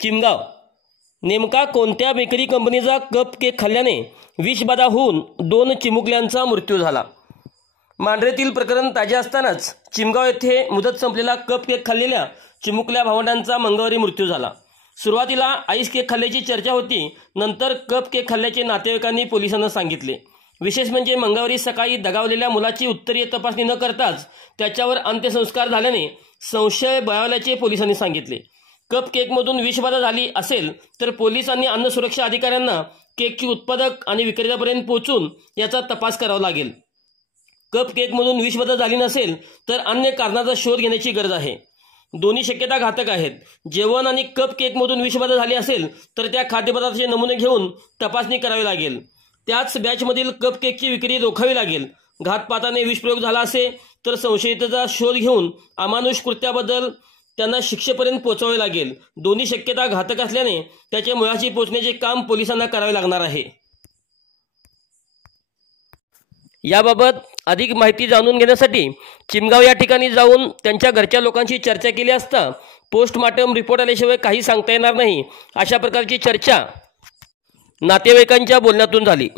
चिमगाव नेमका कोणत्या बेकरी कंपनीचा कप केक खाल्ल्याने विषबाधा होऊन 2 चिमुकल्यांचा मृत्यू झाला। मांढरेतील प्रकरण ताजे असतानाच चिमगाव येथे मुदत संपलेला कप केक खाल्लेल्या चिमुकल्या भावंडांचा मंगळवारी मृत्यू झाला। सुरुवातीला आईस केक खाल्ल्याची चर्चा होती, नंतर कप केक खाल्ल्याचे नातेवाईकांनी पोलिसांना सांगितले। विशेष म्हणजे मंगळवारी सकाळी दगावलेल्या मुलाची उत्तरीय तपासणी न करताच त्याच्यावर अंत्यसंस्कार झाल्याने संशय बळावल्याचे पोलिसांनी सांगितले। कप केकमधून विषबाधा झाली असेल तर पोलीस आणि अन्न सुरक्षा अधिकाऱ्यांना केकची उत्पादक आणि विक्रेत्यापर्यंत पोहोचून याचा तपास करावा लागेल। कप केकमधून विषबाधा झाली नसेल तर अन्य कारणाचा शोध घेण्याची गरज आहे। दोन्ही शक्यता घातक आहेत। जेवण आणि कप केकमधून विषबाधा झाली असेल तर त्या खाद्यपदार्थाचे नमुने घेऊन तपासणी करावी लागेल। त्याच बॅचमधील कप केकची विक्री रोखावी लागेल। घातपाताने विषप्रयोग झाला असेल तर संशयिताचा शोध घेऊन अमानुष कृत्याबद्दल त्यांना शिक्षेपर्यंत पोहोचवावे लागेल। दोन्ही शक्यता घातक असल्याने त्याच्या मुळाशी पोहोचण्याचे काम पोलिसांना करावे लागणार आहे। याबाबत अधिक माहिती जाणून घेण्यासाठी चिमगाव या ठिकाणी जाऊन त्यांच्या घरच्या लोकांशी चर्चा केली असता पोस्टमार्टम रिपोर्ट आल्याशिवाय काही सांगता येणार नाही, अशा प्रकारची चर्चा नातेवाईकांच्या बोलण्यातून झाली।